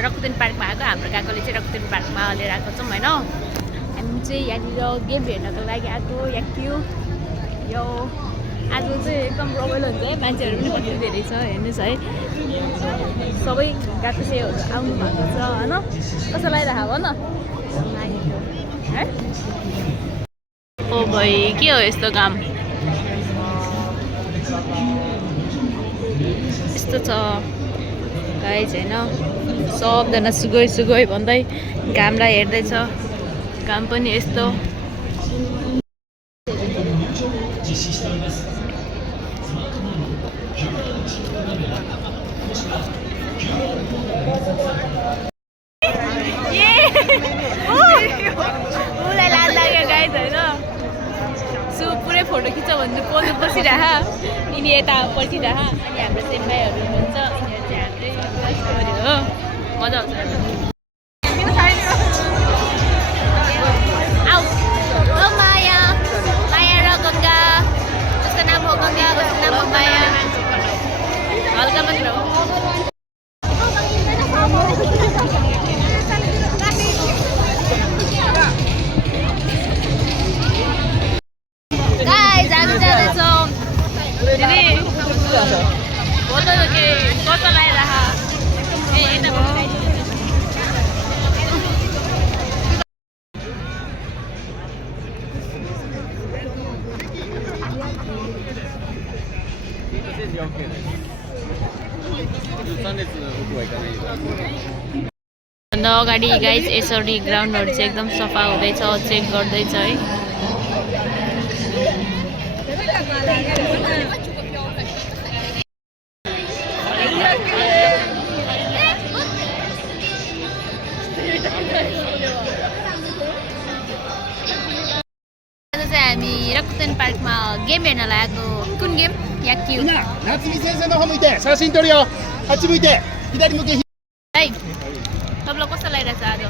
रकुदेन पार्कमा आएको हाम्रो गएकोले चाहिँ रकुदेन पार्कमा लिएर आएको छौँ होइन हामी चाहिँ यहाँनिर गेम हेर्नको लागि आएको याक्यो यो आज चाहिँ एकदम रमाइलो हुन्छ है मान्छेहरू पनि कति धेरै छ हेर्नुहोस् है सबै गाटोसेहरू आउनु भएको छ होइन कसो लगाइरहेको भन है ओ भाइ के हो यस्तो काम यस्तो छ गाइज होइन सबजना सुगै भन्दै घामलाई हेर्दैछ घाम पनि यस्तो उसलाई लाज लाग्यो गाइज होइन पुरै फोटो खिच्छ भन्नु पोल्नु बसिरह यिनी यता पर्खिरह अनि हाम्रो सेम्बाईहरू हुनुहुन्छ यिनीहरू चाहिँ हाम्रै हो मजा आउँछ आऊ माया माया र गङ्गा उसको नाम हो गङ्गा उसको नाम हो माया हल्का मात्र हो भन्दा अगाडि गाइज यसरी ग्राउन्डहरू चाहिँ एकदम सफा हुँदैछ चेक गर्दैछ है हामी रकुदेन पार्कमा गेम हेर्न लागेको कुन गेम याक्यो नात्सुमी先生の方向いて写真撮るよあっち向いて左向け है तपाईँलाई कस्तो लागिरहेछ आज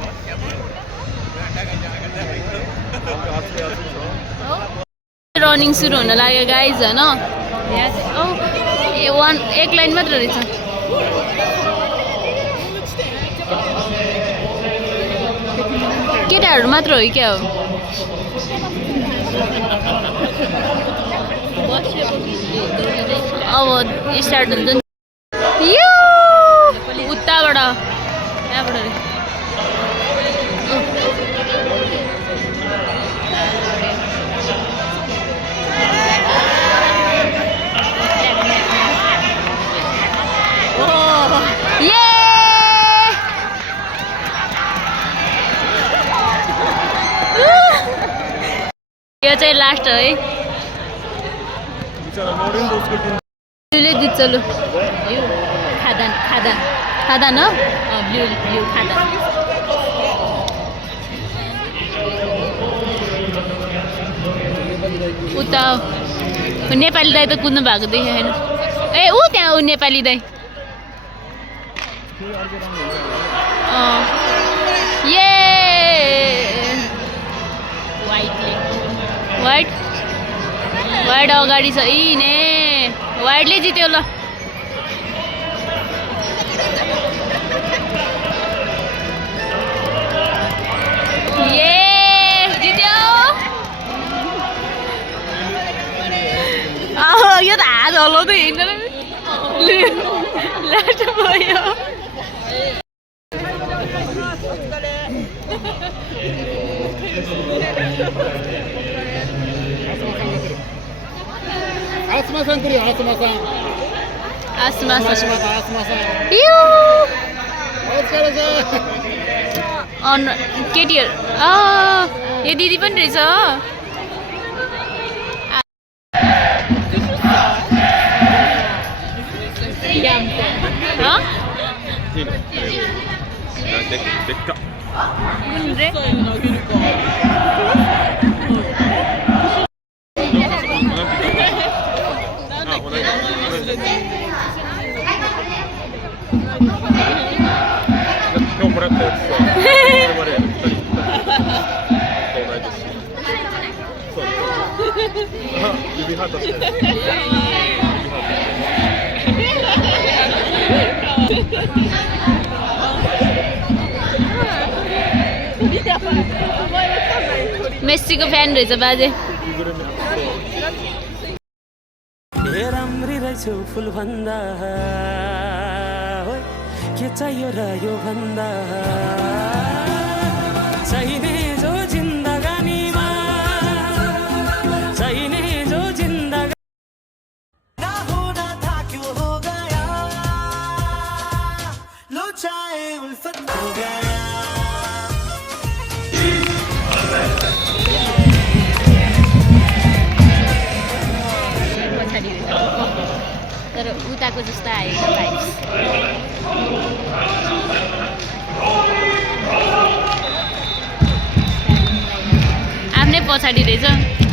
रनिङ सुरु हुन लाग्यो गाइज होइन एक लाइन मात्र रहेछ केटाहरू मात्र हो क्या हो अब स्टार्ट हुन्छ यो उताबाट यहाँबाट यो चाहिँ लास्ट है ब्लूले जित्छ लु खादान हो ब्लू खादान उता नेपाली दाई त कुद्नु भएको देखेँ होइन ए ऊ त्यहाँ ऊ नेपाली दाई ये वाइट अगाडि छ यिने वाइटले जित्यो ल ये जित्यो यो त हात हलाउँदै हिँड्दैन लास्ट भयो आसमा-सान करियो आसमा-सान यो अन केटीहरू यो दिदी पनि रहेछ指ハートしてる。मेस्सीको फ्यान रहेछ बाजे राम्री रहेछु फुल भन्दा के चाहियो र यो भन्दा चाहिने जो जिन्दगानीमा चाहिने जो जिन्दगानी ना होना था क्यों हो गया लो चाहे उल्फत हो गया तर उताको जस्तो आएको भाइब्स आफ्नै पछाडि रहेछ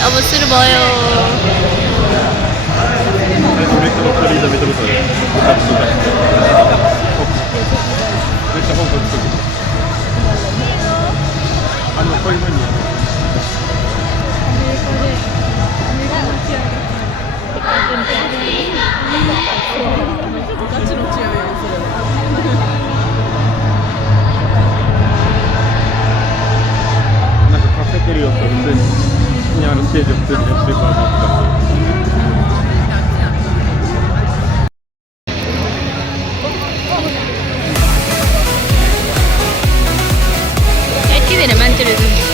अब सुरु भयो यति धेरै मान्छेहरू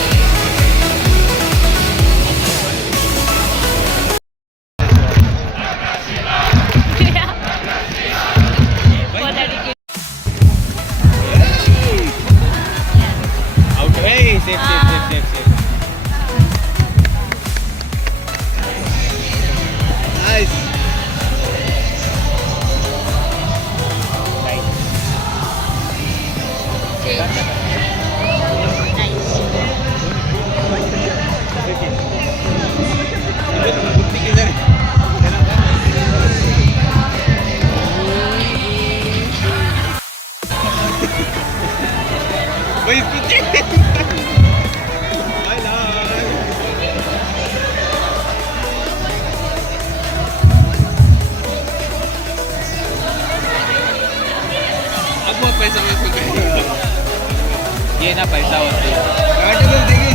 ये ना पैसा होती है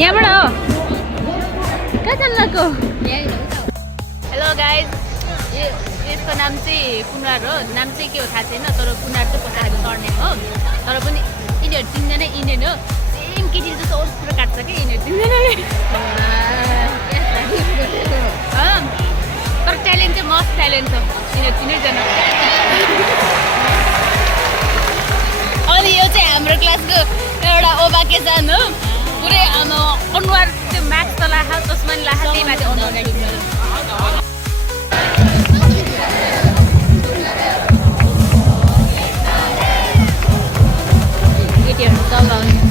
यहाँबाट हो कहाँ जानु लाग्यो हेलो गाइज यसको नाम चाहिँ कुनार हो नाम चाहिँ के हो थाहा छैन तर कुनार चाहिँ पछाडिको सर्नेम हो तर पनि यिनीहरू तिनजना इन्डियन हो सेम केटी जस्तो पुरा काट्छ कि यिनीहरू तिनजनाले तर ट्यालेन्ट चाहिँ मस्ट ट्यालेन्ट छ यिनीहरू तिनैजना अनि यो चाहिँ हाम्रो क्लासको एउटा ओबाकेजान हो पुरै अनुहार त्यो म्याक्स त लाखा चस्मा नि लाखा त्यही माथि अनुहार केटीहरू सब आउने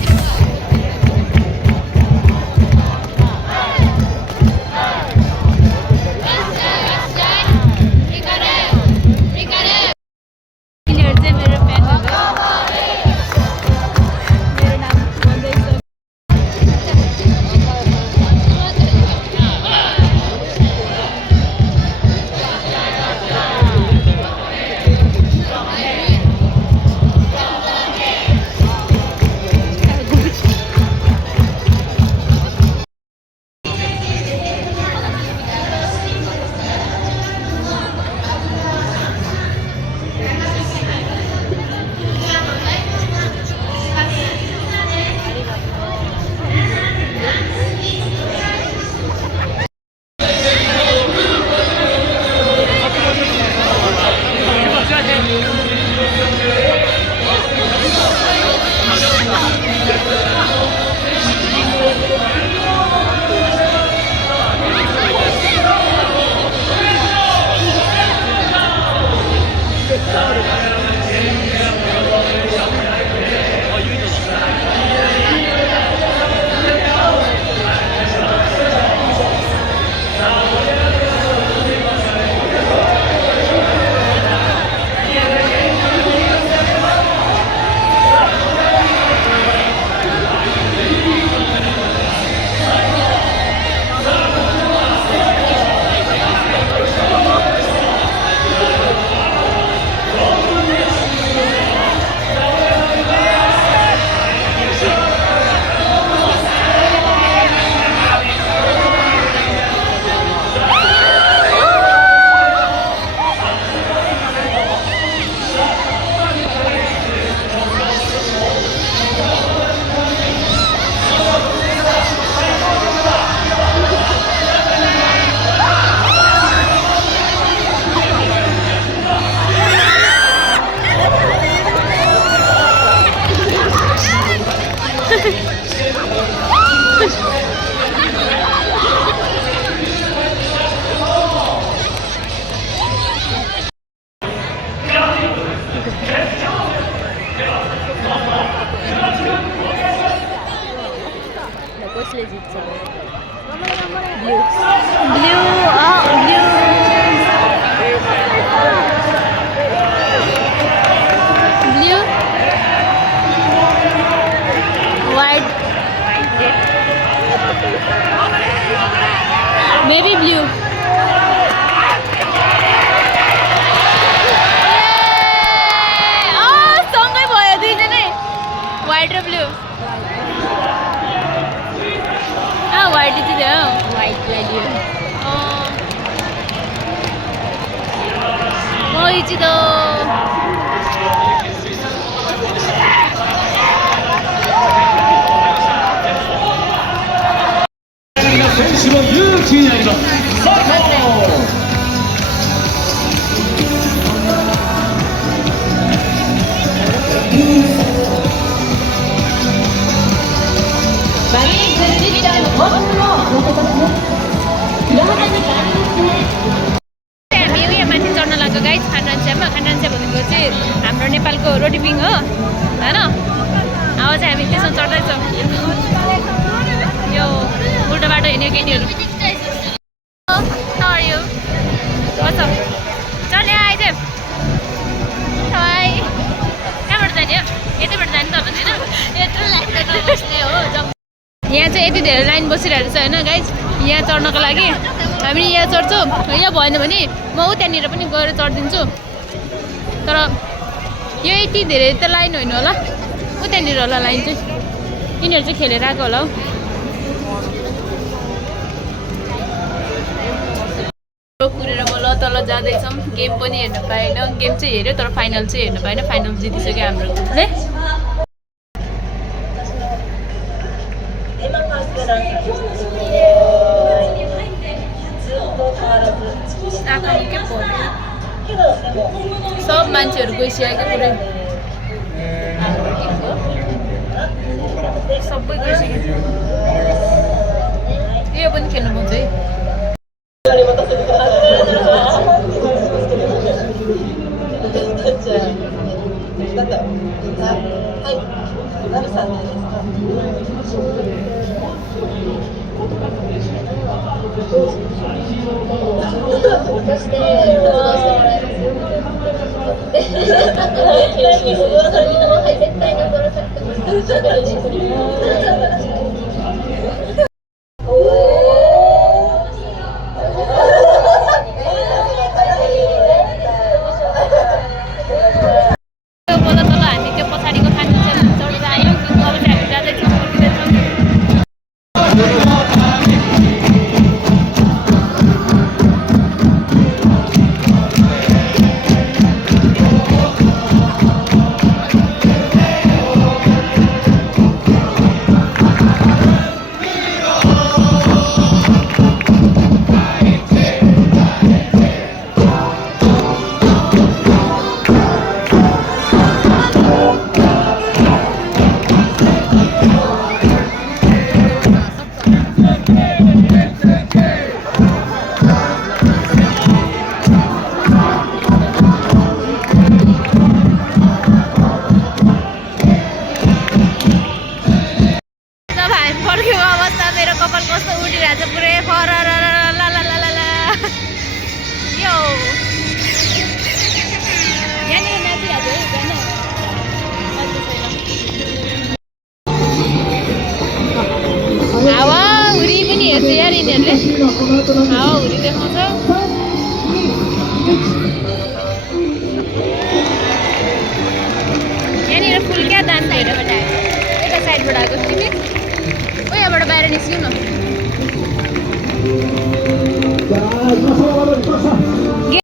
rápido. हामी यहाँ माथि चढ्न लाग्यो गाइस खानरान्स्यामा खानरान्स्या भनेको चाहिँ हाम्रो नेपालको रोटिपिङ हो हैन अब चाहिँ हामी त्यसमा चढ्दैछौँ यो उल्टो बाटो हिँड्यो केटीहरू How are you? What's up? चढ्ने आइज हाई कहाँबाट जाने हो यतैबाट जाने तपाईँ होइन यत्रो लाग्छ नबस्ने हो यहाँ चाहिँ यति धेरै लाइन बसिरहेको छ होइन गाइस यहाँ चढ्नको लागि हामी यहाँ चढ्छौँ यहाँ भएन भने म त्यहाँनिर पनि गएर चढिदिन्छु तर यो यति धेरै त लाइन होइन होला त्यहाँनिर होला लाइन चाहिँ यिनीहरू चाहिँ खेलेर आएको होला हौ कुरेर म ल तल जाँदैछौँ गेम पनि हेर्न पाएन गेम चाहिँ हेऱ्यो तर फाइनल चाहिँ हेर्न पाएन फाइनल जितिसक्यो हाम्रो ग्रुपले सब मान्छेहरू गइसक्यो पुरै सबै गइसक्यो यो पनि खेल्नु पाउँछ है हावा हुरी देखाउँछ